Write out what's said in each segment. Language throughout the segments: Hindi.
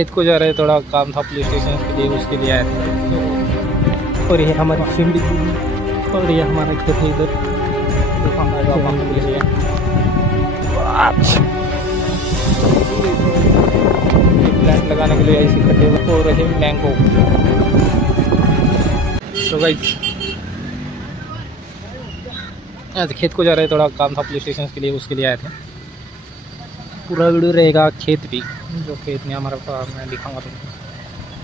खेत को जा रहे, थोड़ा काम था पुलिस स्टेशन के लिए, उसके लिए आए थे। और ये हमारी सिमड़ी और ये हमारा खेत है इधर, तो हम आएगा काम के लिए। प्लांट लगाने के लिए ऐसे खड्डे हो रहे मैंगो। तो गाइस आज खेत को जा रहे, थोड़ा काम था पुलिस स्टेशन के लिए, उसके लिए आए थे। पूरा वीडियो रहेगा खेत भी, जो खेत में हमारा मैं दिखाऊंगा तुमको,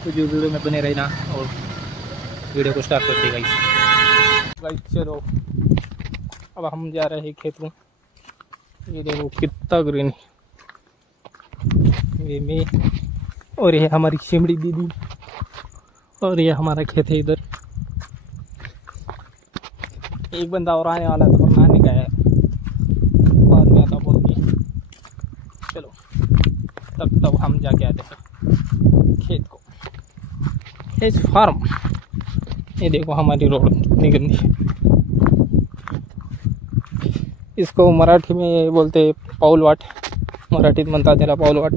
तो जो वीडियो में बने रहना और वीडियो को स्टार्ट करते गाइस। चलो अब हम जा रहे हैं खेत में। ये देखो कितना ग्रीन, ये मैं और ये हमारी सिमड़ी दीदी और ये हमारा खेत है इधर। एक बंदा और आने वाला था पर नहाने गया है, बाद में आता बोल के। चलो तब हम जाके आते हैं खेत को, इस फार्म। ये देखो हमारी रोड कितनी गंदी है। इसको मराठी में बोलते पाऊलवाट, मराठीत म्हणतात त्याला पाऊलवाट,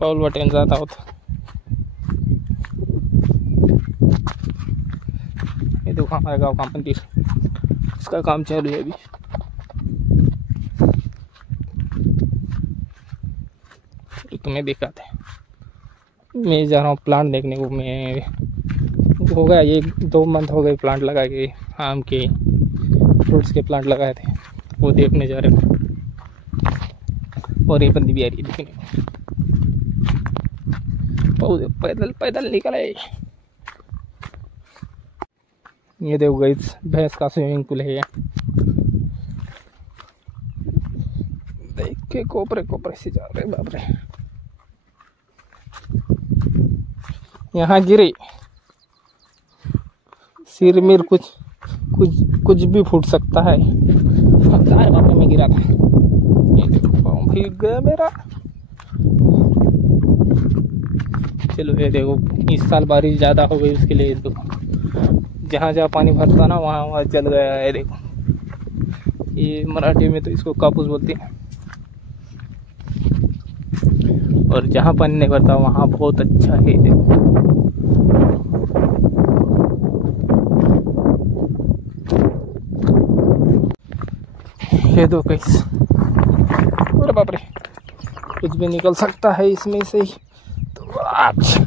पाऊलवाट यांचा जाता होता। ये देखो हमारे गाँव का मंदिर, इसका काम चालू है अभी। तुम्हें दिखाते हैं, मैं जा रहा हूँ प्लांट देखने को। मैं हो गया 1-2 मंथ हो गए प्लांट लगा के, आम के फ्रूट्स के प्लांट लगाए थे, वो देखने जा रहे हैं। और ये बंदी भी आ रही है देखने को, पैदल पैदल निकले। ये देखो गाइस भैंस का स्विमिंग पूल है, देख के कोपरे कोपरे से जा रहे। बाप रे, यहाँ गिरे सिर में कुछ भी फूट सकता है। बाप रे मैं गिरा था, ये देखो पाँव भीग गया मेरा। चलो ये देखो इस साल बारिश ज़्यादा हो गई, उसके लिए देखो जहाँ जहाँ पानी भरता ना वहाँ जल गया है। देखो ये मराठी में तो इसको कापूस बोलते हैं, और जहाँ पानी नहीं भरता वहाँ बहुत अच्छा है। देखो ये दो कैसे, अरे बाप रे कुछ भी निकल सकता है इसमें से ही। तो अच्छा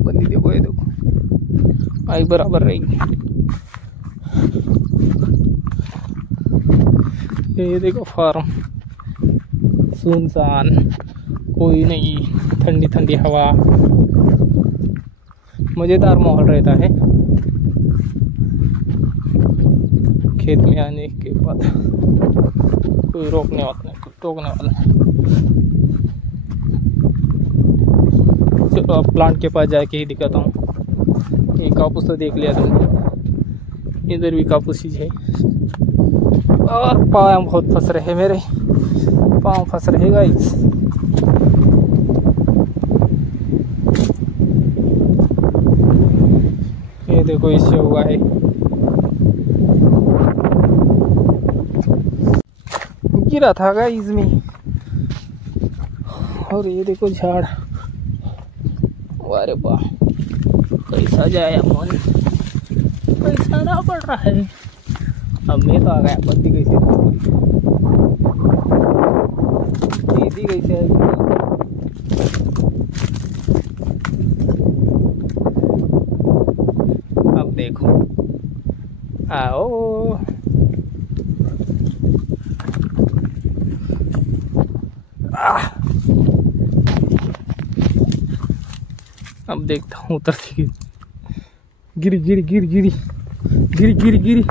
बंदी देखो, ये देखो आई बराबर रहेगी। ये देखो फार्म सुनसान, कोई नहीं, ठंडी ठंडी हवा, मज़ेदार माहौल रहता है खेत में आने के बाद। कोई रोकने वाला नहीं, कोई टोकने वाला नहीं। चलो अब प्लांट के पास जाके ही दिखाता हूँ। ये कापूस तो देख लिया तुमने, इधर भी कापूस ही है। और पाँव बहुत फंस रहे, मेरे पाँव फंस रहे गाइस। ये देखो इससे हुआ है, गिरा था गाइस में। और ये देखो झाड़, अरे वाह कैसा जाया मन, कैसा ना पड़ रहा है। अब मैं तो आ गया, बंदी कैसे दीदी कैसे है। अब देखो आओ, अब देखता हूँ उतरती गिरी गिरी गिरी गिरी गिरी गिरी गिरी।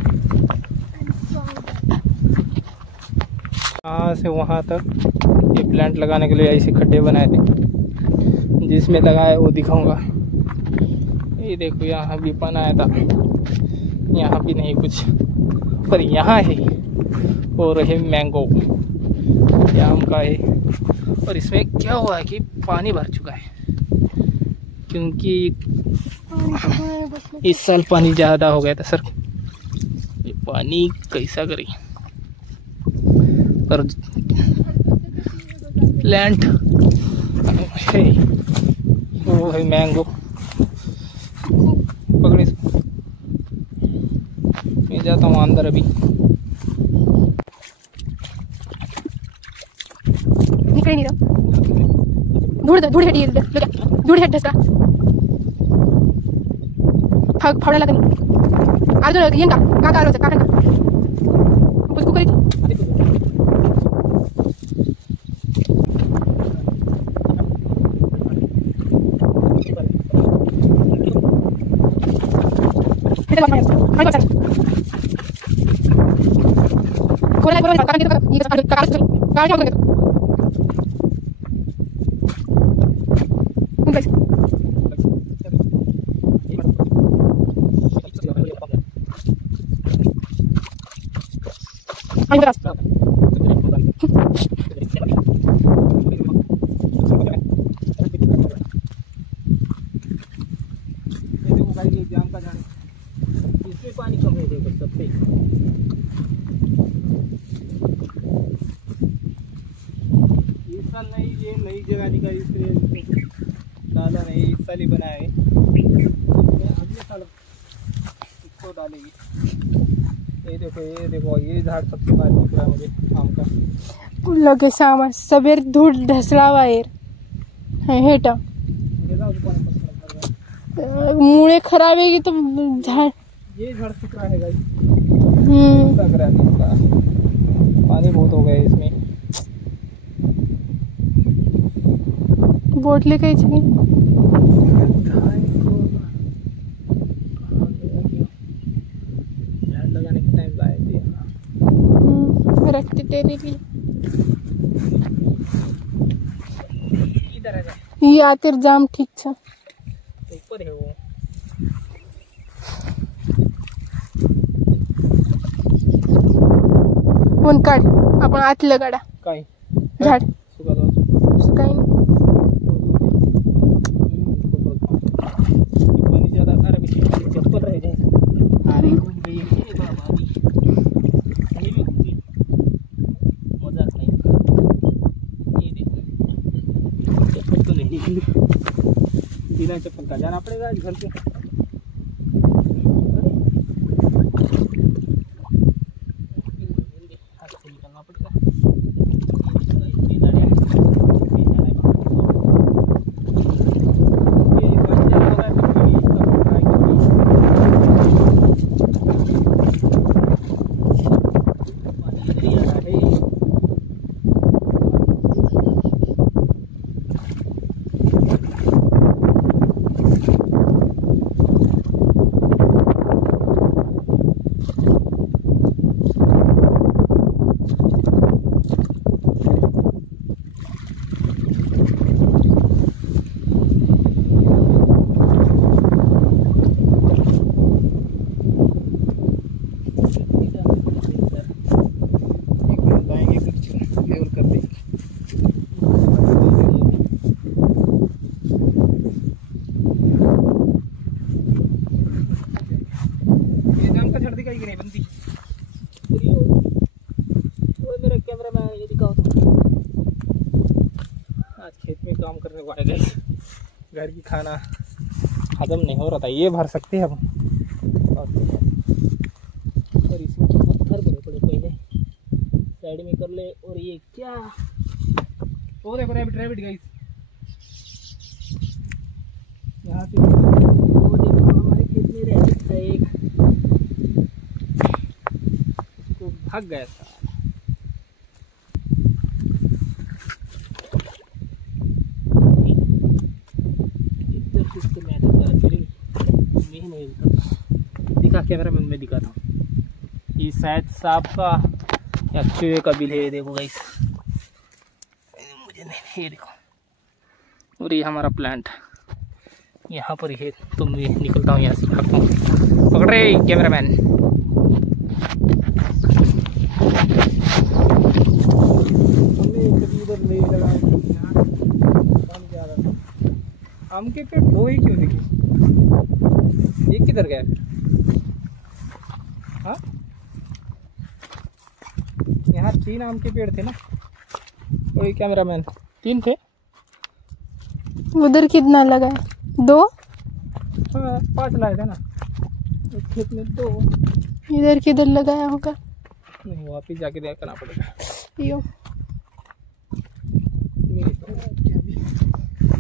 यहाँ से वहाँ तक ये प्लांट लगाने के लिए ऐसे खड्डे बनाए थे, जिसमें लगाया वो दिखाऊंगा। ये देखो यहाँ भी बनाया था, यहाँ भी नहीं कुछ, पर यहाँ है और है मैंगो, ये आम का है। और इसमें क्या हुआ है कि पानी भर चुका है, क्योंकि इस साल पानी ज़्यादा हो गया था सर, ये पानी कैसा करें। पर प्लांट है वो है मैंगो, पकड़े इसको। मैं जाता हूँ अंदर अभी। निकल नहीं रहा, धूड़ है ये, धूड़ है ढसका फावड़ा लगा नहीं आज ये का रोज का उसको करी जाम का जाने इसमें पानी कम है, देखो सबसे इस साल नहीं, ये नई जगह निकाली इसलिए डाला नहीं, इस साल ही बनाया है, अगले साल इसको डालेगी। ये देखो ये झाड़ सबसे बाहर दिख रहा है मुझे आम का लगे सामा सबेर धूड़ ढसला वायर है हेटा मुड़े खराब है तो झाड़ ये झाड़ सूख रहा है गाइस। लग रहा है इसका पानी बहुत हो गया इसमें। बोट लेके चली लगाने के टाइम लाए थे, रखते तेरे लिए इधर है ये आते जाम ठीक छ ऊपर है वो। वन काढ आपण आत लगाडा काय झाड सुका दो सुकाई पानी ज्यादा अरे चप्पल रह जाए। अरे बाबा मजाक नहीं, ये देखो चप्पल तो नहीं निकली, बिना चप्पल का जाना पड़ेगा आज घर पे। निकलना पड़ेगा काम करने को आए गए, घर की खाना हजम नहीं हो रहा था, ये भर सकते हैं हम। और इसमें पत्थर बड़े बड़े पहले साइड में कर ले। और ये क्या, वो देखो रैबिट गाइस, यहाँ से वो देखो हमारे खेत में रैबिट था एक, इसको भाग गया था। दिखा कैमरा में मैं दिखाता हूँ, ये शायद सांप का या चूहे का बिल है। देखो गाइस, मुझे नहीं, ये देखो। और ये हमारा प्लांट यहाँ पर है, तो मैं निकलता हूँ यहाँ से, भागता हूँ। पकड़ रहे कैमरामैन। कभी इधर नहीं लगा, आम के पेड़ दो ही क्यों दिखे? ये किधर गया फिर? हाँ, यहाँ 3 आम के पेड़ थे ना, वही कैमरामैन 3 थे। उधर कितना लगा है? 2? हाँ 5 लाए थे ना, एक खेत में 2। इधर किधर लगाया होगा? नहीं वापिस जाके देखना पड़ेगा। यो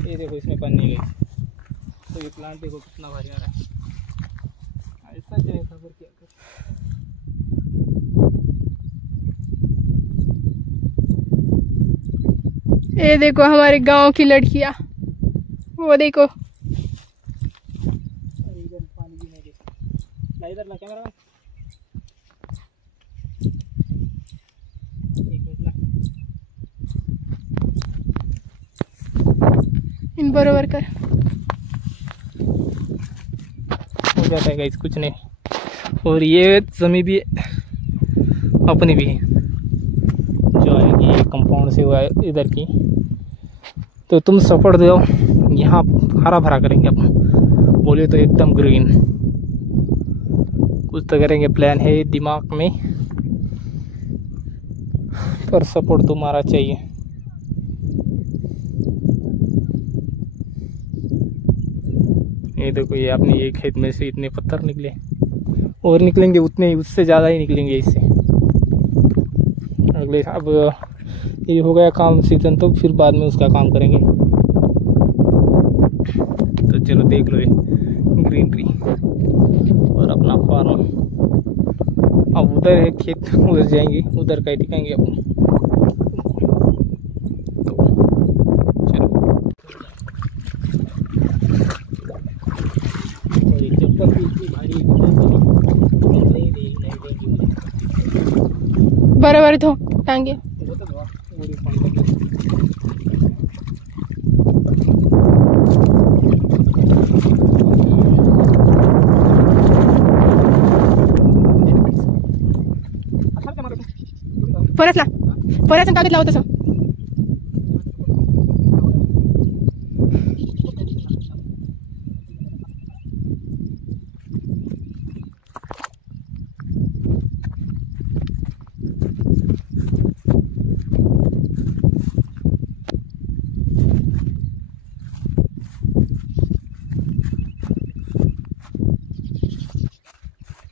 ये देखो इसमें पन्नी गई, तो ये प्लांट देखो कितना भारी आ रहा है। ऐसा जाए खबर क्या कर। ये देखो हमारे गांव की लड़कियां, वो देखो। इधर पानी भी नहीं देखा, इधर ला कैमरा मैन, एक मिनट ला, इन बरोबर कर। हो जाता है गाइस, कुछ नहीं। और ये जमीन भी अपनी भी है, जो है कि कंपाउंड से हुआ है इधर की। तो तुम सपोर्ट दो, यहाँ हरा भरा करेंगे अपन, बोले तो एकदम ग्रीन। कुछ तो करेंगे, प्लान है दिमाग में, पर सपोर्ट तुम्हारा चाहिए। ये देखो, ये अपने ये खेत में से इतने पत्थर निकले, और निकलेंगे उतने, उससे ज़्यादा ही निकलेंगे इससे अगले। अब ये हो गया काम सीजन, तो फिर बाद में उसका काम करेंगे। तो चलो देख लो ये ग्रीनरी और अपना फार्म। अब उधर है खेत, उधर जाएंगे, उधर का ही दिखाएंगे अपन। तो चलो, और ये चप्पल भी इतनी भारी नहीं देंगे मुझे। बराबर धो टांगे। परत ला, परत कागद लाव तसं।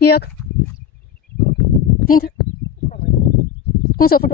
एक 300 फुट